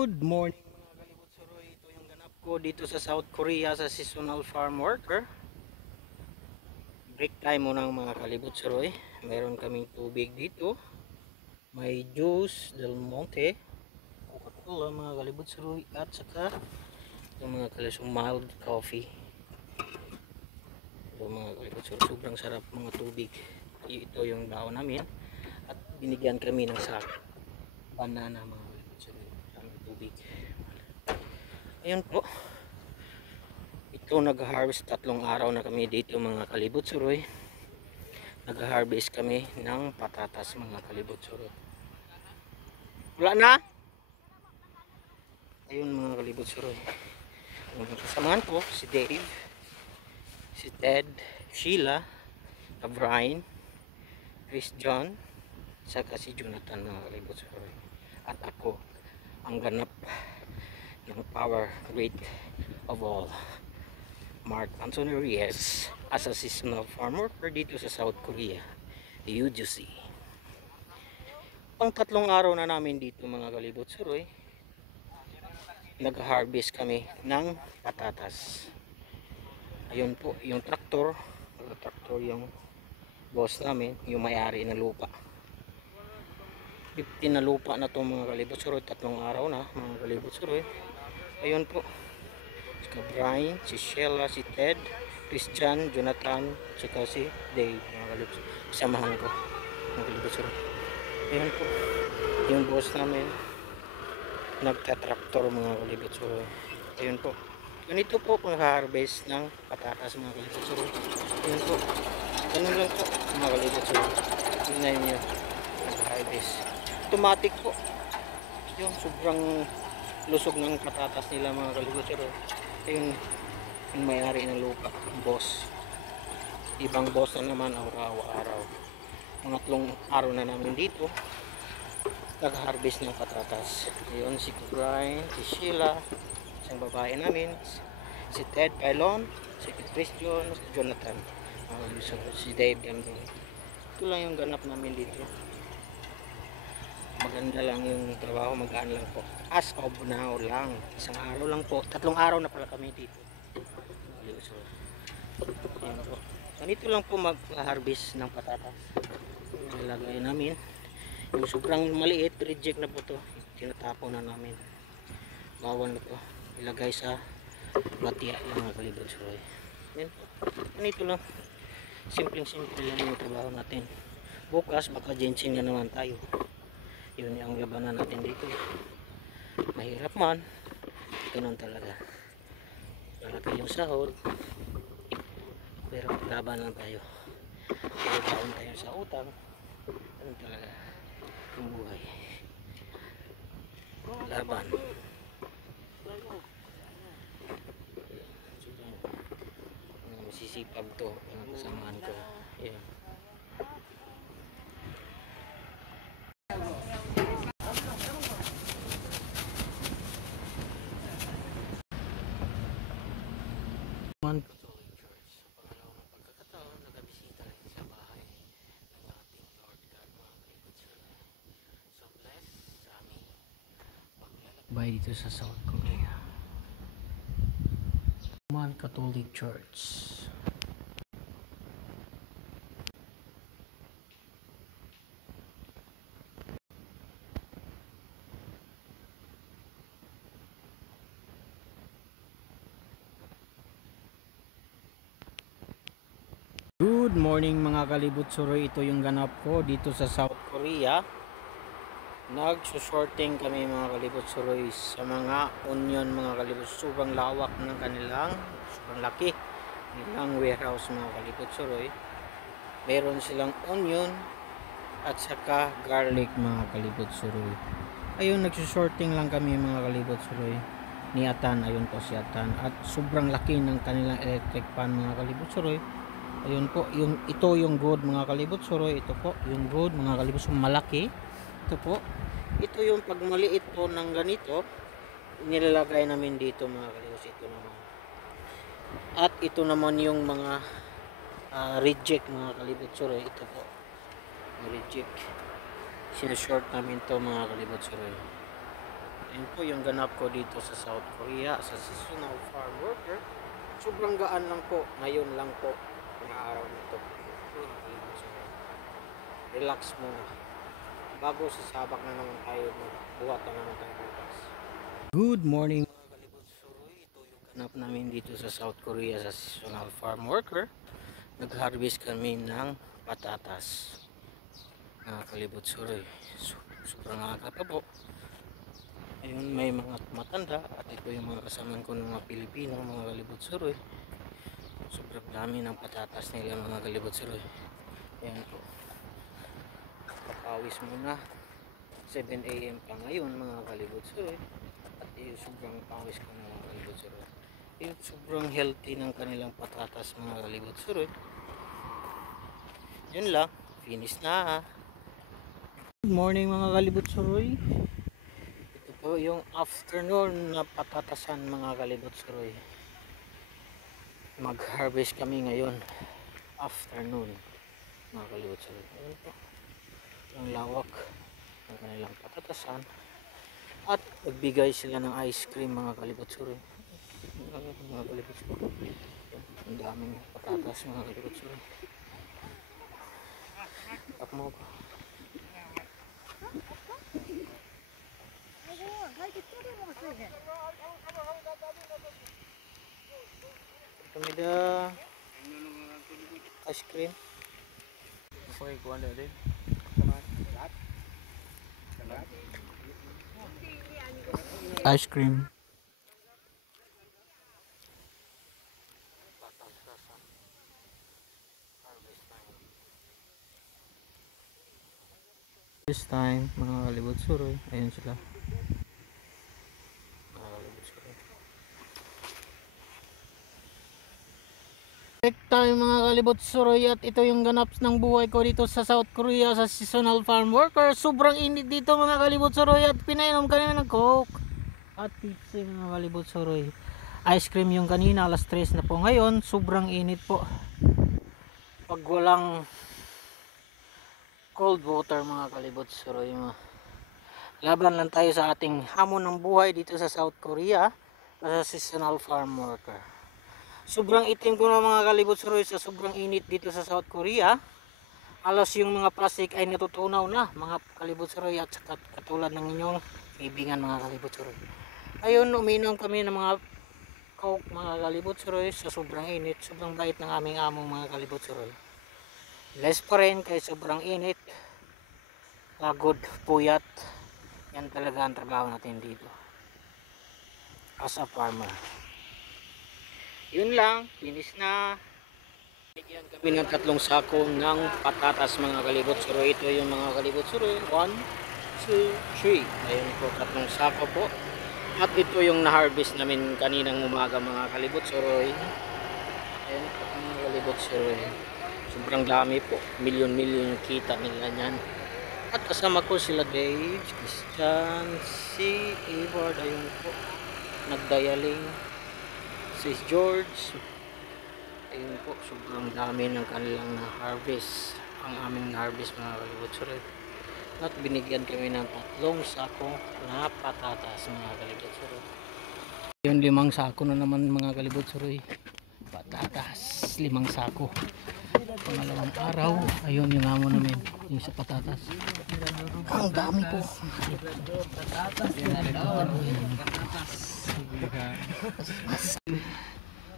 Good morning mga kalibot-suroy. Ito yung ganap ko dito sa South Korea sa seasonal farm worker. Break time muna mga kalibot-suroy. Meron kaming tubig dito. May juice, Del Monte, Coca-Cola mga kalibot-suroy, at saka yung mga kalisong mild coffee. Ito mga kalibot-suroy, sobrang sarap mga tubig. Ito yung baon namin at binigyan kami ng sak banana mga kalibot-suroy. Ang tubig. Ayun po. Ito nag-harvest 3 araw na kami dito mga kalibot-suroy. Nag-harvest kami ng patatas mga kalibot-suroy. Wala na? Ayun mga kalibot-suroy. Ang kasamahan ko si Dave, si Ted, Sheila, Brian, Chris John, saka si Jonathan mga kalibot-suroy. At ako ang ganap ng power great of all, Mark Anthony Reyes, as a seasonal farm worker dito sa South Korea, UGC. Pang 3 araw na namin dito mga kalibot-suroy. Nag-harvest kami ng patatas. Ayun po yung traktor yung boss namin, yung may-ari ng lupa. 15 na lupa na to mga kalibot-suroy. 3 araw na mga kalibot-suroy. Ayun po si Brian, si Sheila, si Ted, Christian, Jonathan, saka si Dave mga kalibot-suroy. Samahan ko mga kalibot-suroy. Ayun po yung boss namin, nagtatraktor mga kalibot-suroy. Ayun po, ganito po pang-harvest ng patatas mga kalibot-suroy. Ayun po, ganun lang po mga kalibot-suroy. Tingnan nyo, nag-harvest automatic po yung sobrang lusog ng patatas nila mga kalibot-suroy. Ayun yung may-ari ng lupa, boss. Ibang boss na naman araw-araw. Mga 3 araw na namin dito nag-harvest ng patatas. Ayun si Brian, si Sheila, isang babae namin, si Ted Pailon, si Christian, si Jonathan, si Dave. Ito lang yung ganap namin dito. Maganda lang yung trabaho, magaan lang po. As of now lang, isang araw lang po, 3 araw na pala kami dito. Ayan po. Ganito lang po mag-harvest ng patatas. Nilagay namin yung sobrang maliit, reject na po to, tinatapon na namin. Bawal na to, ilagay sa batia ng mga kalibot-suroy. Ganito lang, simple lang yung trabaho natin. Bukas baka ginseng na naman tayo. Yun yung labanan natin dito. Mahirap man, ganun talaga. Malaki yung sahod, pero laban lang tayo. Pagkaon tayo sa utang, ganun talaga ang buhay. Laban. Masisipag to ang kasamaan ko. Ayan. Catholic Church. Sa pangalawang pagkakataon, nagabisita rin sa bahay ng ating Lord God mga kalibot-suroy. So bless sa aming paglalakbay dito sa South Korea. Roman Catholic Church. Good morning mga kalibot-suroy. Ito yung ganap ko dito sa South Korea. Nagsusorting kami mga kalibot-suroy sa mga onion mga kalibot-suroy. Sobrang lawak ng kanilang, sobrang laki nilang warehouse mga kalibot-suroy. Meron silang onion at saka garlic mga kalibot-suroy. Ayun, nagsusorting lang kami mga kalibot-suroy ni Atan. Ayun po si Atan. At sobrang laki ng kanilang electric pan mga kalibot-suroy. Ayun po, ito yung good mga kalibot-suroy. Ito po yung good mga kalibot-suroy, malaki. Ito po, ito yung pag maliit po ng ganito, nilalagay namin dito mga kalibot. Ito naman. At ito naman yung mga reject mga kalibot-suroy. Ito po, reject. Sinashort namin to mga kalibot-suroy. Ayun po yung ganap ko dito sa South Korea sa seasonal farm worker. Sobrang gaan lang po. Ngayon lang po mga araw nito. So, relax muna. Bago sasabak na naman tayo, buhat na naman tayo bukas. Good morning mga kalibutsuroy. Ito yung ganap namin dito sa South Korea sa seasonal farm worker. Nag-harvest kami ng patatas. Mga kalibutsuroy. Sobrang aga pa po. Ayun, may mga matanda at ito yung mga kasamaan ko ng mga Pilipino, mga kalibutsuroy. Sobrang dami ng patatas nila mga kalibutsuroy. Ayan po. Papawis muna. 7 AM pa ngayon mga kalibutsuroy. At yung sobrang pawis ko ng mga kalibutsuroy. Ayun, sobrang healthy ng kanilang patatas mga kalibutsuroy. Yun lang. Finish na. Good morning mga kalibutsuroy. Ito yung afternoon na patatasan mga kalibutsuroy. Mag-harvest kami ngayon afternoon mga kalibutsuroy. Ayun po ang lawak ng kanilang patatasan at nagbigay sila ng ice cream mga kalibutsuroy. Mga kalibutsuroy, ang daming patatas mga kalibutsuroy. Pak mo ba? Kami da ice cream. Okay, kuha na din. Ice cream. This time mga kalibutsuroy, ayun sila. Time mga kalibutsuroy at ito yung ganap ng buhay ko dito sa South Korea sa seasonal farm worker. Sobrang init dito mga kalibutsuroy at pinainom kami ng Coke at pizza mga kalibutsuroy. Ice cream yung kanina, alas 3 na po ngayon. Sobrang init po. Pag walang cold water mga kalibutsuroy, laban lang tayo sa ating hamon ng buhay dito sa South Korea sa seasonal farm worker. Sobrang itim ko na mga kalibutsuroy sa sobrang init dito sa South Korea. Alas yung mga plastic ay natutunaw na mga kalibutsuroy at katulad ng inyong kaibigan mga kalibutsuroy. Ayun, uminom kami ng mga Coke mga kalibutsuroy sa sobrang init. Sobrang bait ng aming among mga kalibutsuroy. Less pa rin kay sobrang init. Pagod, puyat. Yan talaga ang trabaho natin dito as a farmer. Yun lang, finish na. Bigyan kami ng 3 sako ng patatas mga kalibutsuroy. Ito yung mga kalibutsuroy. 1, 2, 3. Ayun po, 3 sako po. At ito yung na-harvest namin kaninang umaga mga kalibutsuroy. Ayun po mga kalibutsuroy. Sobrang dami po. Milyon-milyon kita nila yan. At kasama ko sila Dave, Christian, si Edward. Ayun po. Nagdayaling. Si George. Ayun po, sobrang dami ng kanilang na-harvest. Ang aming na-harvest mga kalibutsuroy. At binigyan kami ng 3 sako na patatas mga kalibutsuroy. Yun, 5 sako na naman mga kalibutsuroy. Patatas, 5 sako. Pangalawang araw, ayun yung amon namin, yung sa patatas. Ang dami po.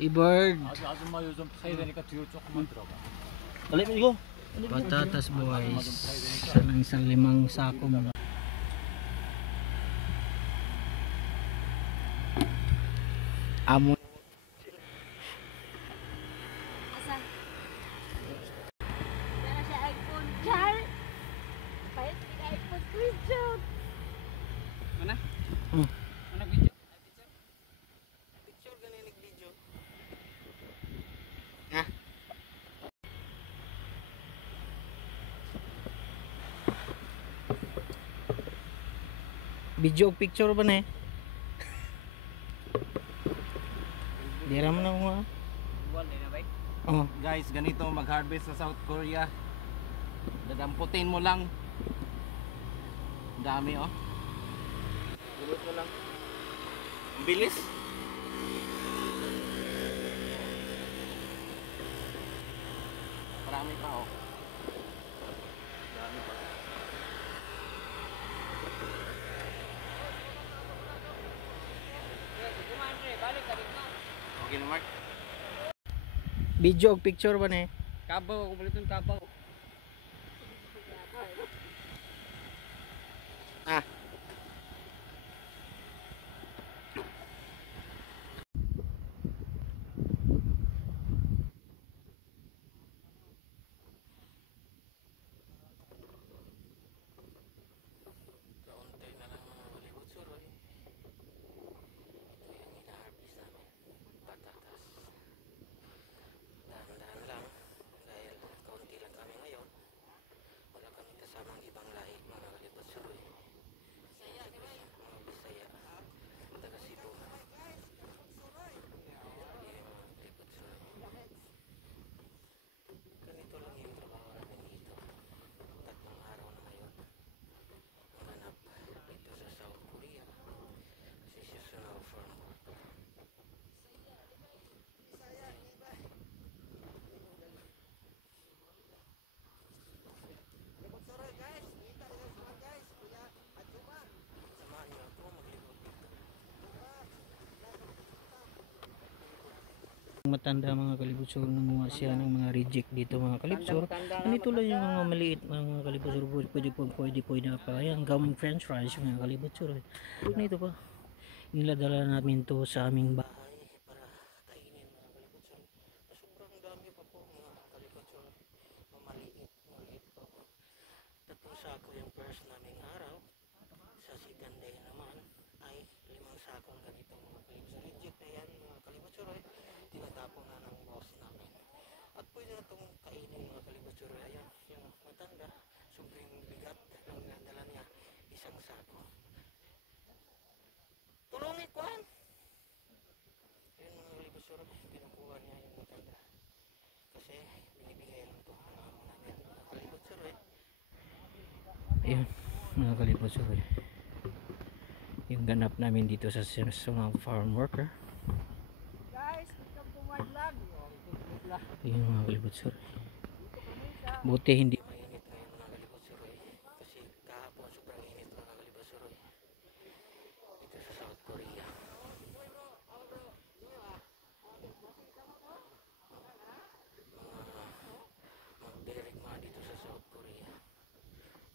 I-bird. Patatas boys. Isang 5 sako mga. Amon. Video picture ba na eh? Dira mo na mga. Oh. Guys, ganito mag-harvest sa South Korea. Dadamputin mo lang. Dami oh. Ikot mo lang. Ang bilis. Marami pa oh. Marami pa. Okay na Mark. Video o picture ba na eh? Kabaw, ako pala itong kabaw. Ah. Kaunti na lang mga balibot suroy. Ito yung hinaharvest namin. Patatas. Dahan-dahan lang. Dahil kaunti lang kami ngayon. Wala kami kasamang ibang lahi mga balibot suroy. Mga Bisaya. Taga Cebu. Yung mga balibot suroy. Ganito lang yung trabaho namin dito. 3 araw na ngayon. Manganap dito sa South Korea. Seasonal farm worker. Samahan niyo ako maglibot dito. Matanda mga kalibutsor, nanguha siya ng mga reject dito mga kalibutsor. Ganito lang yung mga maliit mga kalibutsor. Pwede na pa. Ayan, gum french fries mga kalibutsor. Ganito pa. Niladala namin to sa aming bahay para kainin mga kalibutsor. Sobrang dami pa po mga kalibutsor. Maliit po. 3 sako yung first naming araw. Sa second day naman ay 5 sakong ganito mga kalibutsor. Reject na yan mga kalibutsor. Tinatapon na ng boss namin. At pwede na itong kainin mga kalibutsor. Ayan, yung matanda. Sobrang bigat ang nadala niya. 1 sako. Tulungi ko yan. Ayun mga kalibutsor. Pinukuha niya yung matanda. Kasi binibigay lang ito. Ano namin mga kalibutsor Ayun mga kalibutsor yung ganap namin dito sa seasonal farm worker. Ayun mga kalibutsor. Buti hindi mainit ngayon mga kalibutsor kasi kahapon sobrang init mga kalibutsor dito sa South Korea. Magdirigma dito sa South Korea.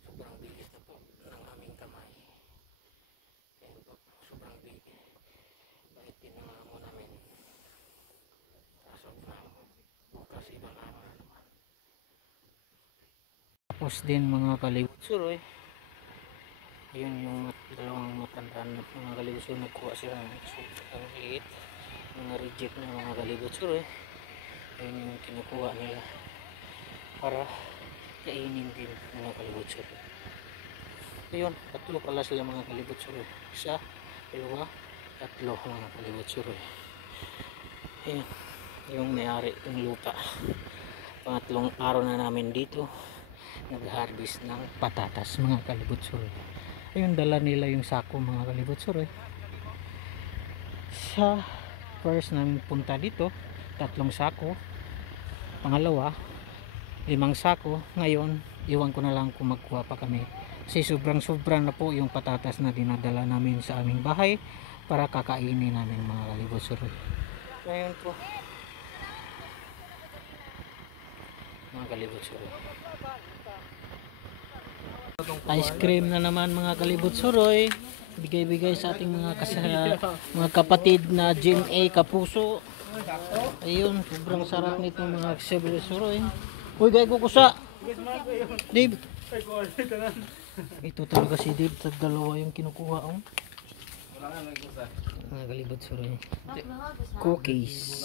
Sobrang bilis na po ng aming kamay. Ayun po, sobrang bilis. Kahit tinangan namin. As of now, bukas ibang araw. Tapos din mga kalibutsor ayun yung dalawang matandaan na mga kalibutsor, nagkuha sila ng sobrang liit mga reject na mga kalibutsor ayun yung kinukuha nila para kainin din mga kalibutsor. Ayun, 3 pala sila mga kalibutsor. 1, 2, 3 mga kalibutsor. Ayun yung may-ari ng lupa. Pangatlong araw na namin dito nag-harvest ng patatas mga kalibutsor. Ayun, dala nila yung sako mga kalibutsor sa first namin punta dito 3 sako, pangalawa 5 sako. Ngayon iwan ko na lang kung magkuha pa kami kasi sobrang na po yung patatas na dinadala namin sa aming bahay para kakainin namin mga kalibutsor. Ngayon po mga kalibutsor, ice cream na naman mga kalibutsoroy, bigay-bigay sa ating mga kapatid na Jim A. Kapuso. Ayun, sobrang sarap nito mga kalibutsoroy. Uy, gay ko kusa Dave, ito talaga si Dave, dalawa yung kinukuha mga kalibutsoroy. Cookies